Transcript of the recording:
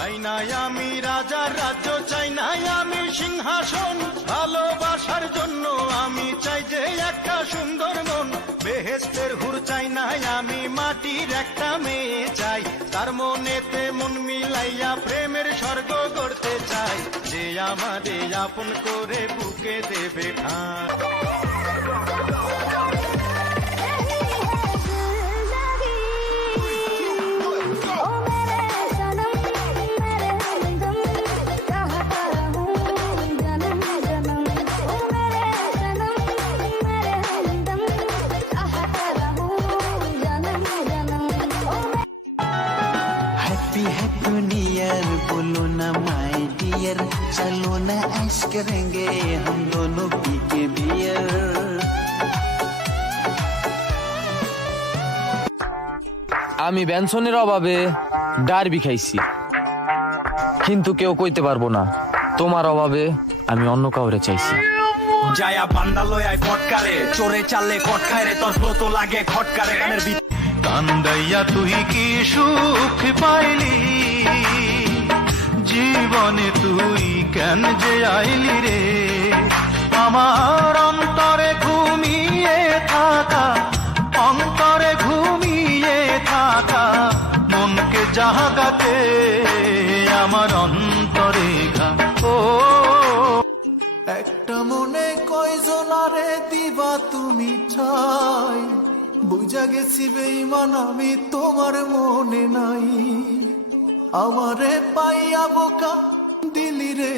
চাই না আমি রাজার রাজ্য, চাই না আমি সিংহাসন, ভালোবাসার জন্য আমি চাই যে একটা সুন্দর মন। বেহেশতের হুর চাই না আমি, মাটির একটা মেয়ে চাই, তার মনেতে মন মিলাইয়া প্রেমের স্বর্গ গড়তে চাই, যে আমাদের আপন করে বুকে দেবে ঠাঁই। हैप्पी हैप्पी न्यू ईयर बोलो ना माय डियर, चलो ना ऐश करेंगे हम दोनों पी के बियर। আমি বেনসনের অভাবে ডারবি খাইছি, কিন্তু কেউ কইতে পারবো না তোমার অভাবে আমি অন্য কাউরে চাইছি। যায়া বান্দা লয়াই ফটকারে, চোরে চালে কট খায় রে, তোর তো লাগে খটকারে গানের বিট। কান্দাইয়া তুই কি সুখ পাইলি, জীবনে তুই কেন যে আইলি রে, আমার অন্তরে ঘুমিয়ে থাকা, অন্তরে ঘুমিয়ে থাকা মনকে জাগাতে আমার অন্তরে ঘা। ও একটা মনে কয়জনারে দিবা তুমি ঠাই, বুঝা গেছি বেঈমান আমি তোমার মনে নাই, আমারে পাইয়া বোকা দিলি রে।